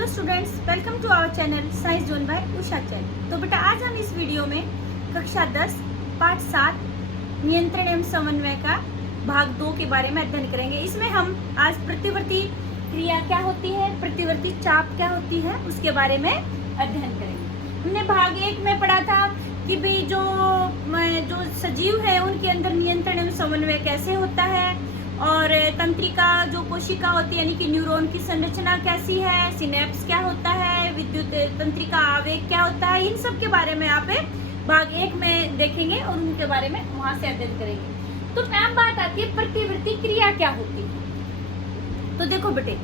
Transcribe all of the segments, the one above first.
Hello students, welcome to our channel science zone by Usha Chain. तो बेटा आज हम इस वीडियो में कक्षा 10 पाठ 7 नियंत्रण एवं समन्वय का भाग 2 के बारे में अध्ययन करेंगे। इसमें हम आज प्रतिवर्ती क्रिया क्या होती है, प्रतिवर्ती चाप क्या होती है, उसके बारे में अध्ययन करेंगे। हमने भाग 1 में पढ़ा था कि भाई जो सजीव है उनके अंदर नियंत्रण एवं समन्वय कैसे होता है, और तंत्रिका जो कोशिका होती है यानी कि न्यूरॉन की संरचना कैसी है, सिनेप्स क्या होता है, विद्युत तंत्रिका आवेग क्या होता है, इन सब के बारे में आप भाग 1 में देखेंगे और उनके बारे में वहां से अध्ययन करेंगे। तो मैम बात आती है प्रतिवर्ती क्रिया क्या होती है। तो देखो बेटे,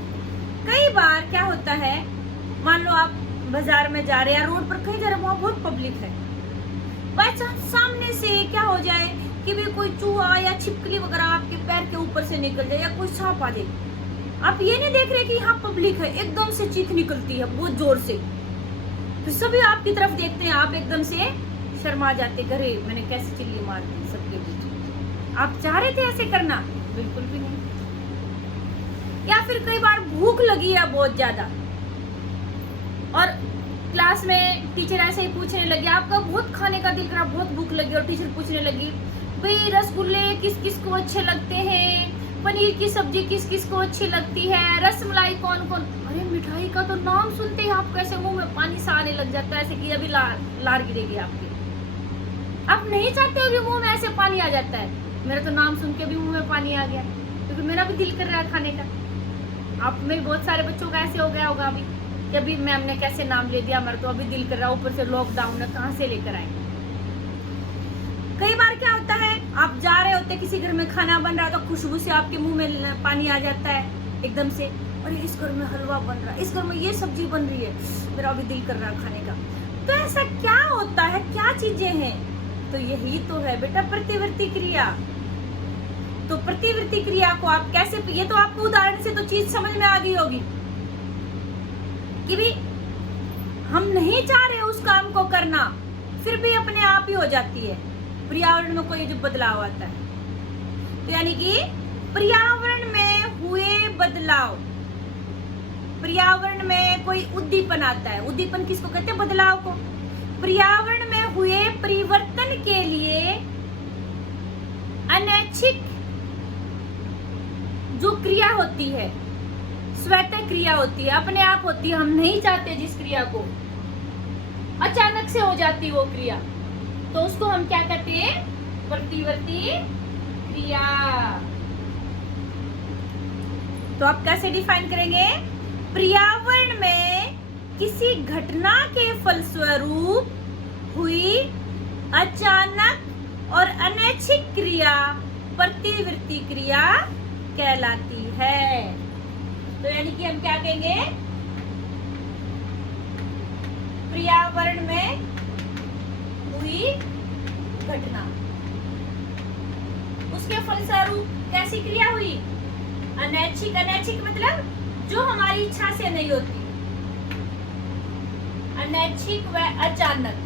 कई बार क्या होता है, मान लो आप बाजार में जा रहे हैं या रोड पर कहीं जा रहे, वहां बहुत पब्लिक है, बाई चांस सामने से क्या हो जाए कि भी कोई चूहा या छिपकली वगैरह आपके पैर के ऊपर से निकल जाए या कोई सांप आ जाए, आप ये नहीं देख रहे कि यहाँ पब्लिक है, एकदम से चीख निकलती है बहुत जोर से, तो सभी आपकी तरफ देखते हैं, आप एकदम से शर्मा जाते, घरे मैंने कैसे चिल्ली मार दी सबके बीच। आप चाह रहे थे ऐसे करना? बिल्कुल भी नहीं। या फिर कई बार भूख लगी है बहुत ज्यादा और क्लास में टीचर ऐसे ही पूछने लगी, आपका बहुत खाने का दिल करा, बहुत भूख लगी, और टीचर पूछने लगी भाई रसगुल्ले किस किस को अच्छे लगते हैं, पनीर की सब्जी किस किस को अच्छी लगती है, रसमलाई कौन कौन। अरे मिठाई का तो नाम सुनते ही आपको ऐसे मुंह में पानी सा आने लग जाता है, ऐसे कि अभी लार गिरेगी आपकी। आप नहीं चाहते हो कि मुंह में ऐसे पानी आ जाता है, मेरा तो नाम सुन के भी मुंह में पानी आ गया क्योंकि मेरा भी दिल कर रहा है खाने का। आप में बहुत सारे बच्चों का ऐसे हो गया होगा अभी कि अभी मैम ने कैसे नाम ले दिया, मेरा तो अभी दिल कर रहा है, ऊपर से लॉकडाउन है, कहाँ से लेकर आए। कई बार क्या होता है, आप जा रहे होते किसी घर में खाना बन रहा, तो खुशबू से आपके मुंह में पानी आ जाता है एकदम से, अरे इस घर में हलवा बन रहा है, इस घर में ये सब्जी बन रही है, मेरा अभी दिल कर रहा है खाने का। तो ऐसा क्या होता है, क्या चीजें हैं? तो यही तो है बेटा प्रतिवर्ती क्रिया। तो प्रतिवर्ती क्रिया को आप कैसे, ये तो आपको उदाहरण से तो चीज समझ में आ गई होगी कि भी हम नहीं चाह रहे उस काम को करना, फिर भी अपने आप ही हो जाती है। पर्यावरण में कोई जो बदलाव आता है, तो यानी कि पर्यावरण में हुए बदलाव, पर्यावरण में कोई उद्दीपन आता है, उद्दीपन किसको कहते हैं? बदलाव को। पर्यावरण में हुए परिवर्तन के लिए अनैच्छिक जो क्रिया होती है, स्वतः क्रिया होती है, अपने आप होती है, हम नहीं चाहते जिस क्रिया को, अचानक से हो जाती वो क्रिया, तो उसको हम क्या कहते हैं? प्रतिवर्ती क्रिया। तो आप कैसे डिफाइन करेंगे? पर्यावरण में किसी घटना के फलस्वरूप हुई अचानक और अनैच्छिक क्रिया प्रतिवर्ती क्रिया कहलाती है। तो यानी कि हम क्या कहेंगे? पर्यावरण में हुई घटना, उसके फलस्वरूप कैसी क्रिया हुई? अनैच्छिक। अनैच्छिक मतलब जो हमारी इच्छा से नहीं होती, अनैच्छिक व अचानक।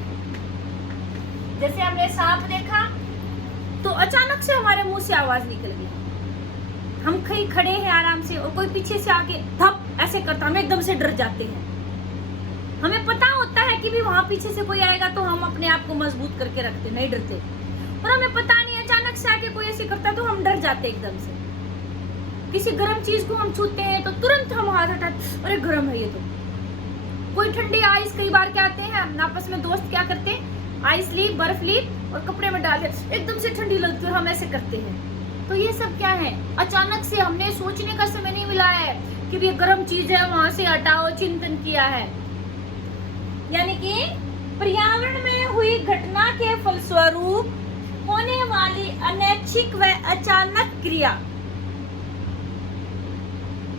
जैसे हमने सांप देखा तो अचानक से हमारे मुंह से आवाज निकल गई, हम कहीं खड़े हैं आराम से और कोई पीछे से आके धप ऐसे करता, हम एकदम से डर जाते हैं। हमें पता होता है कि भी वहां पीछे से कोई आएगा तो हम अपने आप को मजबूत करके रखते, नहीं डरते, और हमें पता नहीं अचानक से आके कोई ऐसे करता तो हम डर जाते एकदम से। किसी गर्म चीज को हम छूते हैं तो तुरंत हम हाथ हटाते, अरे गर्म है ये तो। कोई ठंडी आइस, कई बार क्या आते हैं आपस में दोस्त क्या करते हैं, आइस ली, बर्फ ली और कपड़े में डाल दे, एकदम से ठंडी लगती है, हम ऐसे करते हैं। तो ये सब क्या है? अचानक से, हमने सोचने का समय नहीं मिला है कि ये गर्म चीज है, वहां से हटाओ, चिंतन किया है। यानी कि पर्यावरण में हुई घटना के फलस्वरूप होने वाली अनैच्छिक व अचानक क्रिया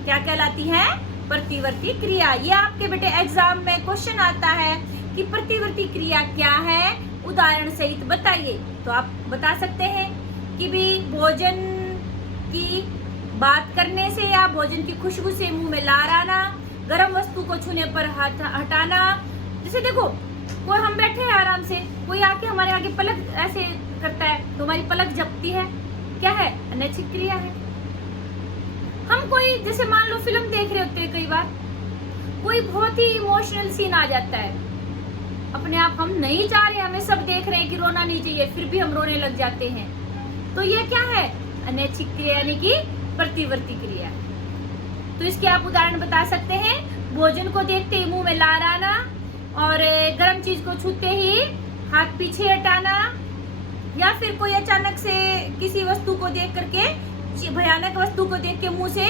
क्या कहलाती है? प्रतिवर्ती क्रिया। ये आपके बेटे एग्जाम में क्वेश्चन आता है कि प्रतिवर्ती क्रिया क्या है, उदाहरण सहित बताइए। तो आप बता सकते हैं कि भी भोजन की बात करने से या भोजन की खुशबू से मुंह में लार आना, गर्म वस्तु को छूने पर हाथ हटाना। जैसे देखो, कोई हम बैठे हैं आराम से, कोई आके हमारे आगे पलक ऐसे करता है तो हमारी पलक झपकती है, क्या है? अनैच्छिक क्रिया है। हम कोई जैसे मान लो फिल्म देख रहे होते हैं कई बार, कोई बहुत ही इमोशनल सीन आ जाता है, अपने आप हम नहीं चाह रहे, हमें सब देख रहे हैं कि रोना नहीं चाहिए, फिर भी हम रोने लग जाते हैं। तो ये क्या है? अनैच्छिक क्रिया यानी कि प्रतिवर्ती क्रिया। तो इसके आप उदाहरण बता सकते हैं, भोजन को देखते ही मुंह में लार आना, और गर्म चीज को छूते ही हाथ पीछे हटाना, या फिर कोई अचानक से किसी वस्तु को देख करके, भयानक वस्तु को देख के मुंह से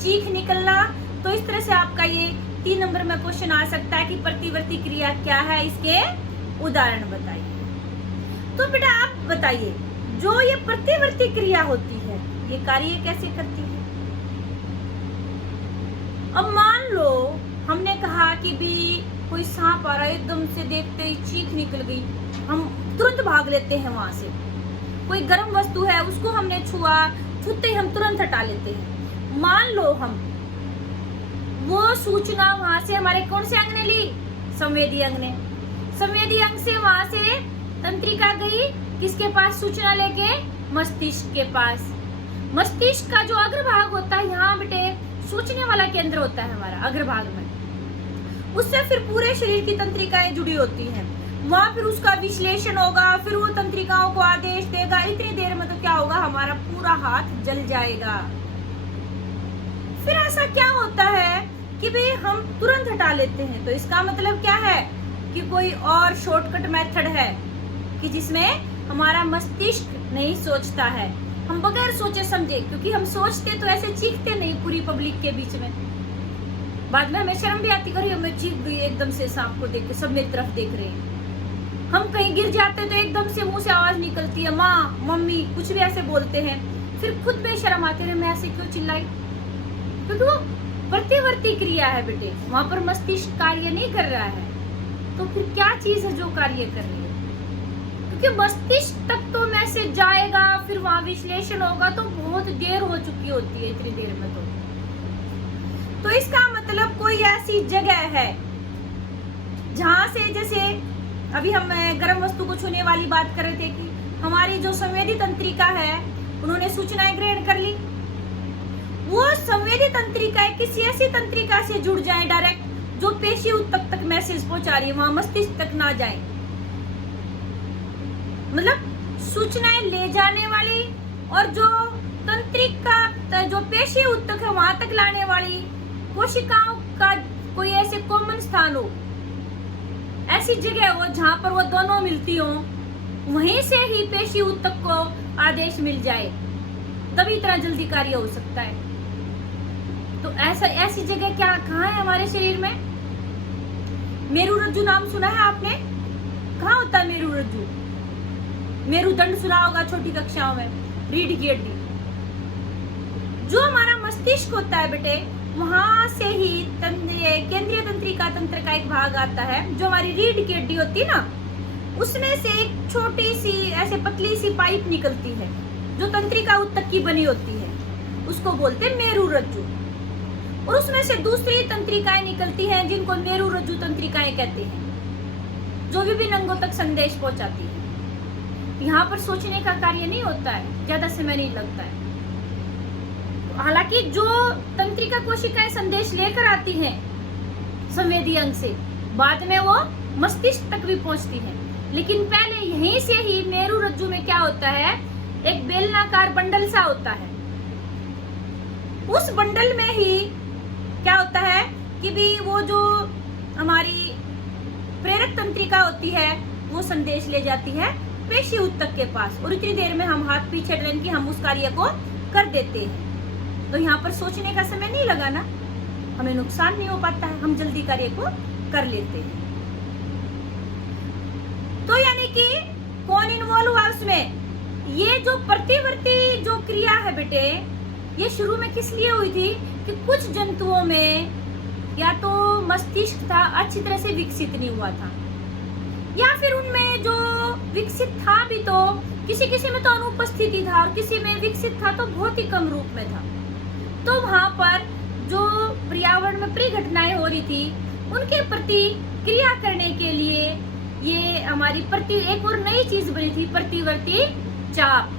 चीख निकलना। तो इस तरह से आपका ये 3 नंबर में क्वेश्चन आ सकता है कि प्रतिवर्ती क्रिया क्या है, इसके उदाहरण बताइए। तो बेटा आप बताइए, जो ये प्रतिवर्ती क्रिया होती है ये कार्य कैसे करती है? अब मान लो हमने कहा कि भी कोई सांप आ रहा है, एकदम से देखते ही चीख निकल गई, हम तुरंत भाग लेते हैं वहां से। कोई गर्म वस्तु है उसको हमने छूते ही हम तुरंत हटा लेते हैं। मान लो हम वो सूचना वहां से हमारे कौन से अंग ने ली? संवेदी अंग ने। संवेदी अंग से वहां से तंत्रिका गई किसके पास सूचना लेके? मस्तिष्क के पास। मस्तिष्क का जो अग्रभाग होता है, यहाँ बेटे सोचने वाला केंद्र होता है हमारा अग्रभाग में, उससे फिर पूरे शरीर की तंत्रिकाएं जुड़ी होती हैं। वहां फिर उसका विश्लेषण होगा, फिर वो तंत्रिकाओं को आदेश देगा। इतनी देर में तो क्या होगा, हमारा पूरा हाथ जल जाएगा। फिर ऐसा क्या होता है कि भाई हम तुरंत हटा लेते हैं, तो इसका मतलब क्या है कि कोई और शॉर्टकट मेथड है कि जिसमें हमारा मस्तिष्क नहीं सोचता है, हम बगैर सोचे समझे, क्योंकि हम सोचते तो ऐसे चीखते नहीं पूरी पब्लिक के बीच में, बाद में हमें शर्म भी आती, करी मैं चीख गई एकदम से सांप को देख के, सब मेरी तरफ देख रहे हैं। हम कहीं गिर जाते तो एकदम से मुंह से आवाज निकलती है, माँ, मम्मी, कुछ भी ऐसे बोलते हैं, फिर खुद में शर्म आती है, मैं ऐसे क्यों चिल्लाई? क्योंकि वो प्रतिवर्ती क्रिया है बेटे, वहां पर मस्तिष्क कार्य नहीं कर रहा है। तो फिर क्या चीज है जो कार्य कर रही है? क्योंकि मस्तिष्क तक तो मैसेज जाएगा, फिर वहां विश्लेषण होगा, तो बहुत देर हो चुकी होती है। इतनी देर में तो इसका मतलब कोई ऐसी जगह है जहां से, जैसे अभी हम गर्म वस्तु को छूने वाली बात कर रहे थे कि हमारी जो संवेदी तंत्रिका है उन्होंने सूचनाएं ग्रहण कर ली, वो संवेदी तंत्रिकाएं किसी ऐसी तंत्रिका से जुड़ जाए डायरेक्ट, जो पेशी ऊतक तक मैसेज पहुंचा रही है, वहां मस्तिष्क तक ना जाए। मतलब सूचनाएं ले जाने वाली और जो तंत्रिका, जो पेशी ऊतक है वहां तक लाने वाली कोशिकाओं का कोई ऐसे कॉमन स्थान हो, ऐसी जगह हो जहां पर वो दोनों मिलती हो, वहीं से ही पेशी ऊतक को आदेश मिल जाए, तभी इतना जल्दी कार्य हो सकता है। तो ऐसी जगह क्या कहाँ है हमारे शरीर में? मेरुरज्जु नाम सुना है आपने? कहाँ होता है मेरुरज्जु? मेरुदंड सुना होगा छोटी कक्षाओं में, रीढ़ की हड्डी। जो हमारा मस्तिष्क होता है बेटे, वहां से ही केंद्रीय तंत्रिका तंत्र का एक भाग आता है, जो हमारी रीढ़ की हड्डी होती है ना, उसमें से एक छोटी सी ऐसे पतली सी पाइप निकलती है जो तंत्रिका ऊतक की बनी होती है, उसको बोलते हैं मेरुरज्जु। और उसमें से दूसरी तंत्रिकाएं निकलती हैं जिनको मेरुरज्जु तंत्रिकाएं कहते हैं, जो विभिन्न अंगों तक संदेश पहुंचाती है। यहाँ पर सोचने का कार्य नहीं होता है, ज्यादा समय नहीं लगता है। हालांकि जो तंत्रिका कोशिकाएं संदेश लेकर आती हैं संवेदी अंग से, बाद में वो मस्तिष्क तक भी पहुंचती हैं, लेकिन पहले यहीं से ही मेरुरज्जु में क्या होता है, एक बेलनाकार बंडल सा होता है। उस बंडल में ही क्या होता है कि भी वो जो हमारी प्रेरक तंत्रिका होती है वो संदेश ले जाती है पेशी ऊतक के पास, और इतनी देर में हम हाथ पीछे ट्रेन की हम उस कार्य को कर देते हैं। तो यहाँ पर सोचने का समय नहीं लगा ना, हमें नुकसान नहीं हो पाता है, हम जल्दी कार्य को कर लेते हैं। तो यानी कि कौन इन्वॉल्व हुआ उसमें? ये जो प्रतिवर्ती जो क्रिया है बेटे, ये शुरू में किस लिए हुई थी कि कुछ जंतुओं में या तो मस्तिष्क था अच्छी तरह से विकसित नहीं हुआ था, या फिर उनमें जो विकसित था भी तो किसी किसी में तो अनुपस्थिति था, और किसी में विकसित था तो बहुत ही कम रूप में था। तो वहां पर जो पर्यावरण में परिघटनाएं हो रही थी उनके प्रति क्रिया करने के लिए ये हमारी एक और नई चीज बनी थी, प्रतिवर्ती चाप।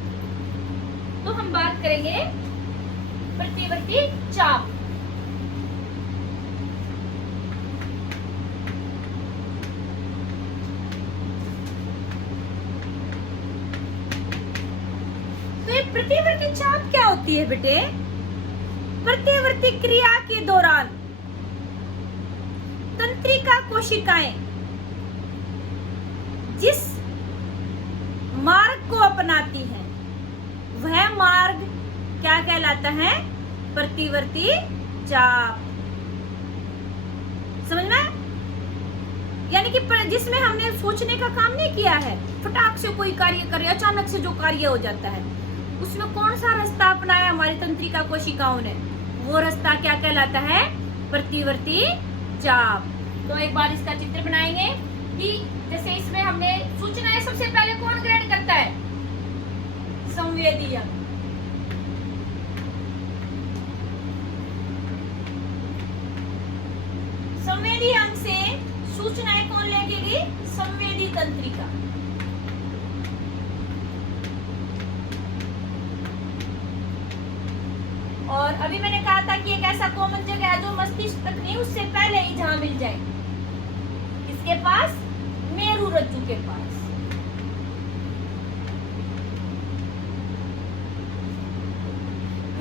तो हम बात करेंगे प्रतिवर्ती चाप। प्रतिवर्ती चाप क्या होती है बेटे? प्रतिवर्ती क्रिया के दौरान तंत्रिका कोशिकाएं जिस मार्ग को अपनाती हैं वह मार्ग क्या कहलाता है? प्रतिवर्ती चाप। समझ में? यानी कि जिसमें हमने सोचने का काम नहीं किया है, फटाक से कोई कार्य करे, अचानक से जो कार्य हो जाता है, उसमें कौन सा रास्ता अपनाया हमारी तंत्रिका कोशिकाओं ने? वो रास्ता क्या कहलाता है? प्रतिवर्ती चाप। तो एक बार इसका चित्र बनाएंगे कि जैसे इसमें हमने सूचनाएं सबसे पहले कौन ग्रहण करता है? संवेदी अंग। संवेदी अंग से सूचनाएं कौन लेगी? संवेदी तंत्रिका। और अभी मैंने कहा था कि एक ऐसा कॉमन जगह है जो मस्तिष्क तक नहीं, उससे पहले ही जहां मिल जाए, किसके पास? मेरु रज्जु के पास।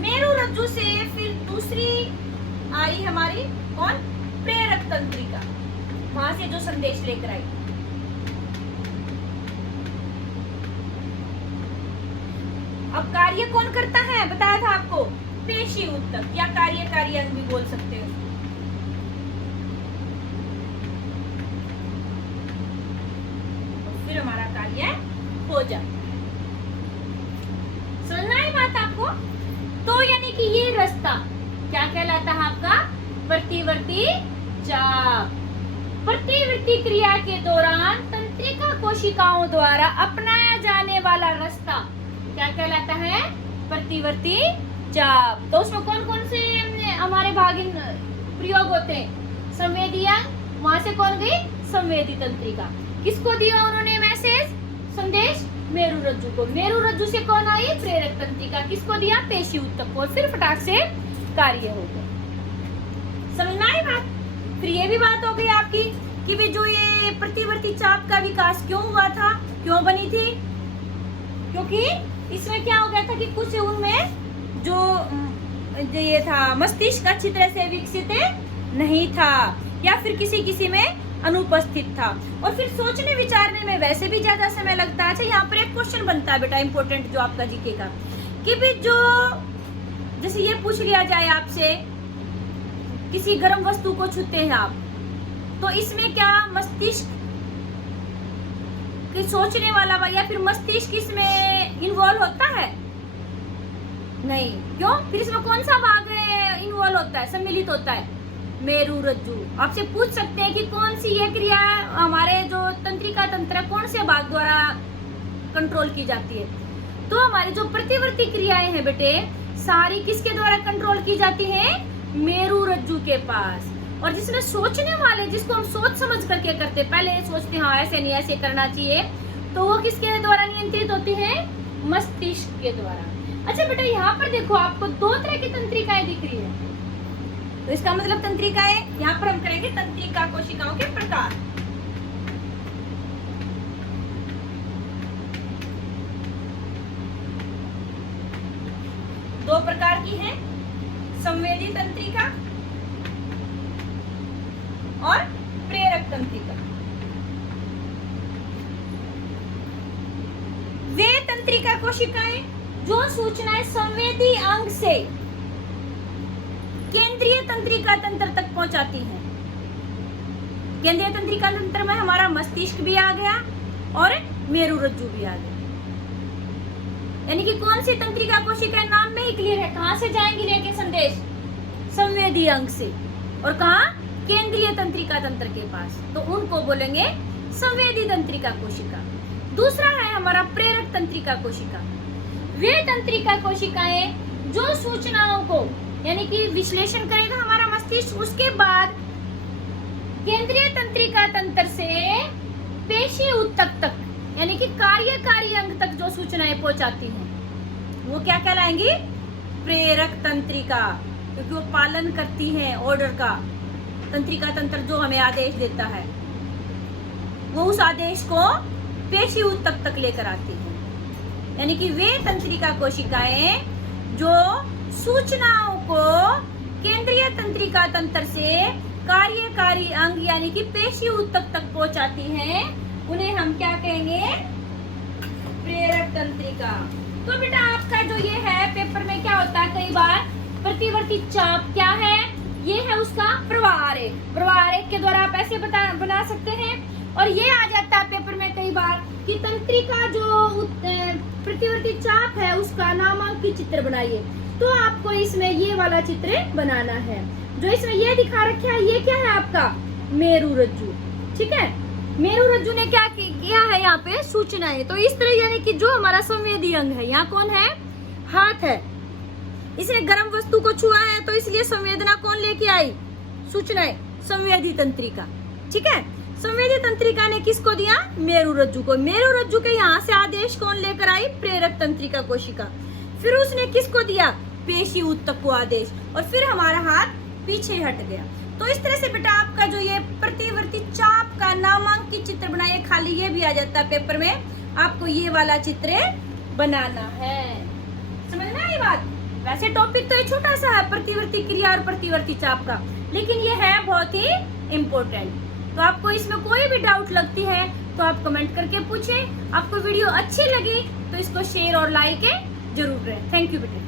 मेरु रज्जु से फिर दूसरी आई हमारी कौन? प्रेरक तंत्रिका। वहां से जो संदेश लेकर आई। अब कार्य कौन करता है? बताया था आपको, पेशी ऊतक या कार्यकारी अंग भी बोल सकते हो। फिर हमारा कार्य हो जाए। सुनना है बात आपको? तो यानी कि ये रास्ता क्या कहलाता है आपका? प्रतिवर्ती चाप। प्रतिवर्ती क्रिया के दौरान तंत्रिका कोशिकाओं द्वारा अपनाया जाने वाला रास्ता क्या कहलाता है? प्रतिवर्ती चाप। तो उसमें कौन कौन से हमारे भाग प्रयोग होते हैं? संवेदी अंग, वहां से कौन गई? संवेदी तंत्रिका। किसको दिया उन्होंने मैसेज, संदेश? मेरु रज्जु को। मेरु रज्जु से कौन आई? प्रेरक तंत्रिका। किसको दिया? पेशी ऊतक को। फिर फटाक से कार्य हो गया। समझना है बात? फिर ये भी बात हो गई आपकी कि भी जो ये प्रतिवर्ती चाप का विकास क्यों हुआ था, क्यों बनी थी? क्योंकि इसमें क्या हो गया था कि कुछ उनमें जो ये था मस्तिष्क अच्छी तरह से विकसित नहीं था, या फिर किसी किसी में अनुपस्थित था, और फिर सोचने विचारने में वैसे भी ज्यादा समय लगता है। अच्छा, यहाँ पर एक क्वेश्चन बनता है बेटा इंपॉर्टेंट जो आपका जीके का, कि भी जो जैसे ये पूछ लिया जाए आपसे, किसी गर्म वस्तु को छूते हैं आप, तो इसमें क्या मस्तिष्क कि सोचने वाला या फिर मस्तिष्क इसमें इन्वॉल्व होता है? नहीं। क्यों? फिर इसमें कौन सा भाग इन्वॉल्व होता है, सम्मिलित होता है? मेरु रज्जु। आपसे पूछ सकते हैं कि कौन सी ये क्रिया हमारे जो तंत्रिका तंत्र कौन से भाग द्वारा कंट्रोल की जाती है? तो हमारी जो प्रतिवर्ती क्रियाएं हैं बेटे, सारी किसके द्वारा कंट्रोल की जाती है? मेरु रज्जु के पास। और जिसमें सोचने वाले, जिसको हम सोच समझ करके करते, पहले सोचते हाँ ऐसे नहीं ऐसे करना चाहिए, तो वो किसके द्वारा नियंत्रित होती है? मस्तिष्क के द्वारा। अच्छा बेटा, यहाँ पर देखो आपको दो तरह की तंत्रिकाएं दिख रही है, तो इसका मतलब तंत्रिकाएं, यहाँ पर हम करेंगे तंत्रिका कोशिकाओं के प्रकार। दो प्रकार की है, संवेदी तंत्रिका और प्रेरक तंत्रिका। वे तंत्रिका कोशिकाएं जो सूचनाएं संवेदी अंग से केंद्रीय तंत्रिका तंत्र तक पहुंचाती हैं। केंद्रीय तंत्रिका तंत्र में हमारा मस्तिष्क भी आ गया और मेरु रज्जु भी आ गया। यानी कि कौन सी तंत्रिका कोशिकाएं, नाम में ही क्लियर है, कहां से जाएंगी लेके संदेश? संवेदी अंग से। और कहा? केंद्रीय तंत्रिका तंत्र के पास, तो उनको बोलेंगे संवेदी तंत्रिका कोशिका। दूसरा है हमारा प्रेरक तंत्रिका कोशिका। वे तंत्रिका कोशिकाएं जो सूचनाओं को यानी कि विश्लेषण करेगा हमारा मस्तिष्क, उसके बाद केंद्रीय तंत्रिका तंत्र से पेशी ऊतक तक यानी कि कार्यकारी अंग तक जो सूचनाएं पहुंचाती हैं, वो क्या कहलाएंगी? प्रेरक तंत्रिका, क्योंकि वो पालन करती हैं ऑर्डर का। तंत्रिका तंत्र जो हमें आदेश देता है, वो उस आदेश को पेशी ऊतक तक लेकर आती है। यानी कि वे तंत्रिका कोशिकाएं जो सूचनाओं को केंद्रीय तंत्रिका तंत्र से कार्यकारी अंग यानी कि पेशी ऊतक तक पहुंचाती हैं, उन्हें हम क्या कहेंगे? प्रेरक तंत्रिका। तो बेटा आपका जो ये है पेपर में क्या होता है, कई बार प्रतिवर्ती चाप क्या है, ये है उसका प्रवाह रेख। प्रवाह रेख के द्वारा आप ऐसे बना सकते हैं। और ये आ जाता है पेपर में कई बार कि तंत्रिका जो प्रतिवर्ती चाप है उसका नामांकित चित्र बनाइए। तो आपको इसमें ये वाला चित्र बनाना है जो इसमें ये दिखा रखा है। ये क्या है आपका? मेरु रज्जु। ठीक है, मेरु रज्जु ने क्या किया है यहाँ पे? सूचनाएं। तो इस तरह यानी कि जो हमारा संवेदी अंग है, यहाँ कौन है? हाथ है। इसने गर्म वस्तु को छुआ है तो इसलिए संवेदना कौन लेके आई? सूचनाएं, संवेदी तंत्रिका। ठीक है, संवेदी तंत्रिका ने किसको दिया? मेरु रज्जु को। मेरु रज्जु के यहाँ से आदेश कौन लेकर आई? प्रेरक तंत्रिका कोशिका। फिर उसने किसको दिया? पेशी ऊतक को आदेश। और फिर हमारा हाथ पीछे हट गया। तो इस तरह से बेटा आपका जो ये प्रतिवर्ती चाप का नामांकित चित्र बनाइए। खाली ये भी आ जाता है पेपर में, आपको ये वाला चित्र बनाना है। समझ में आई बात? वैसे टॉपिक तो ये छोटा सा है, प्रतिवर्ती क्रिया और प्रतिवर्ती चाप का, लेकिन ये है बहुत ही इम्पोर्टेंट। तो आपको इसमें कोई भी डाउट लगती है तो आप कमेंट करके पूछें। आपको वीडियो अच्छी लगी तो इसको शेयर और लाइक जरूर करें। थैंक यू बेटा।